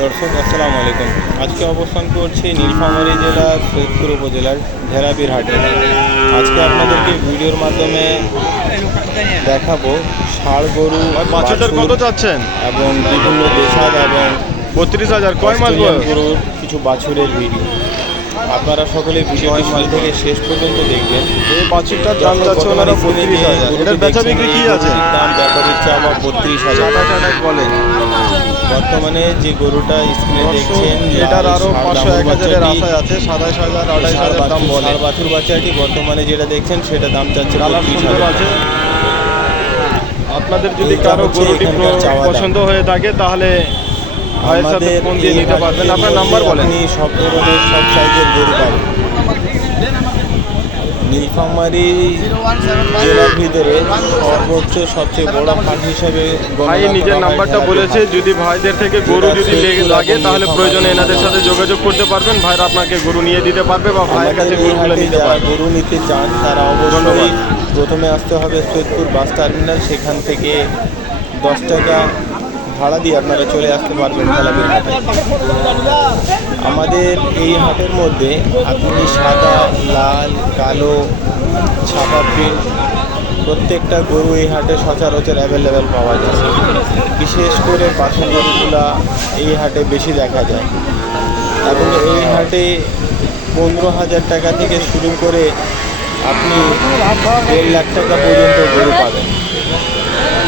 দর্শক আসসালামু আলাইকুম। আজকে অবস্থান করছি নীলফামারী জেলার সৈয়দপুর উপজেলার ঢেরাবির হাটে। আজকে আপনাদেরকে ভিডিওর মাধ্যমে দেখাবো ষাঁড় গরু, বাছুরটার কত চাচ্ছেন? এবং বিভিন্ন দেশাল এবং 32,000। কয় মাস অস্ট্রেলিয়ান বয়স? গরুর কিছু বাছুরের ভিডিও। আপনারা সকলে ভিডিওটি শুরু থেকে শেষ পর্যন্ত দেখবেন। এই বাছুরটার দাম যাচ্ছে ওনারা 32,000। এটার বেচা বিক্রি কি আছে? দাম ব্যাপারীর চাওয়া 32,000 বলেন। বর্তমানে যে গরুটা স্ক্রিনে দেখছেন এটার আরো 500-1000-এর আশায় আছে। 27,000 28,000 দাম বলে। ষাঁড় বাছুর বাচ্চাটি বর্তমানে যেটা দেখছেন সেটা দাম চাচ্ছে কালার সুন্দর 32,000 আছে। আপনাদের যদি এইটা কারো হচ্ছে গরুটি এখানকার চাওয়া দাম। পছন্দ হয়ে থাকে তাহলে ভাইয়ের সাথে আমাদের ফোন দিয়ে এই নিতে পারবেন। হাটের আপনার মধ্যে নাম্বার বলেন। আপনি সব ধরনের সব সাইজের গরু পাবেন। নীলফামারী জেলার ভিতরে সর্বোচ্চ সবচেয়ে বড় হাট হিসাবে ভাই নিজের নাম্বারটা বলেছে, যদি ভাইদের থেকে গরু যদি লাগে তাহলে প্রয়োজনে এনাদের সাথে যোগাযোগ করতে পারবেন। ভাইরা আপনাকে গরু নিয়ে দিতে পারবে বা ভাইয়ের কাছে গরুগুলো নিতে পারবে। গরু নিতে চান তারা অবশ্যই প্রথমে আসতে হবে সৈয়দপুর বাস টার্মিনাল। সেখান থেকে 10 টাকা ভাড়া দিয়ে আপনারা চলে আসতে পারবেন ঢেলাবির হাটে। আমাদের এই হাটের মধ্যে আপনি সাদা, লাল, কালো, ছাপা প্রিন্ট প্রত্যেকটা গরু এই হাটে সচরাচর অ্যাভেলেবেল পাওয়া যায়। বিশেষ করে বাছুর গরুগুলা এই হাটে বেশি দেখা যায় এবং এই হাটে 15,000 টাকা থেকে শুরু করে আপনি 1.5 লাখ টাকা পর্যন্ত গরু পাবেন।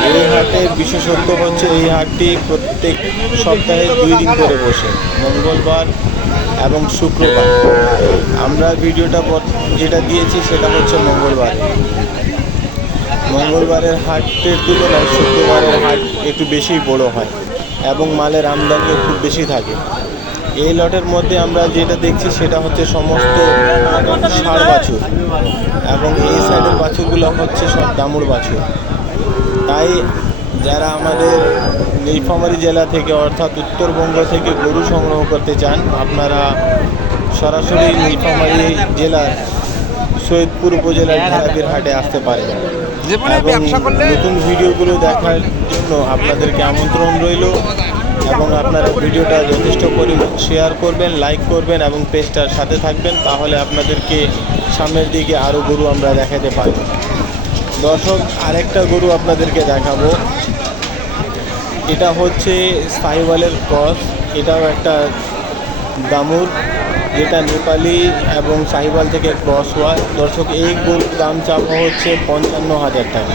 এই হাটের বিশেষত্ব হচ্ছে এই হাটটি প্রত্যেক সপ্তাহে 2 দিন করে বসে, মঙ্গলবার এবং শুক্রবার। আমরা ভিডিওটা যেটা দিয়েছি সেটা হচ্ছে মঙ্গলবারের হাটের তুলনায় শুক্রবারের হাট একটু বেশি বড় হয় এবং মালের আমদানিও খুব বেশি থাকে। এই লটের মধ্যে আমরা যেটা দেখছি সেটা হচ্ছে সমস্ত ষাঁড় বাছুর এবং এই সাইডের বাছুরগুলো হচ্ছে সব দামুর বাছুর। তাই যারা আমাদের নীলফামারী জেলা থেকে অর্থাৎ উত্তরবঙ্গ থেকে গরু সংগ্রহ করতে চান, আপনারা সরাসরি নীলফামারী জেলার সৈয়দপুর উপজেলার ঢেরাবির হাটে আসতে পারেন এবং নতুন ভিডিওগুলো দেখার জন্য আপনাদেরকে আমন্ত্রণ রইল এবং আপনারা ভিডিওটা যথেষ্ট পরিমাণ শেয়ার করবেন, লাইক করবেন এবং পেজটার সাথে থাকবেন। তাহলে আপনাদেরকে সামনের দিকে আরও গরু আমরা দেখাতে পারব। দর্শক, আরেকটা গরু আপনাদেরকে দেখাবো। এটা হচ্ছে সাহিওয়ালের ক্রস। এটাও একটা দামুর, যেটা নেপালি এবং সাহিওয়াল থেকে ক্রস হওয়া। দর্শক, এই গরুর দাম চাওয়া হচ্ছে 55,000 টাকা।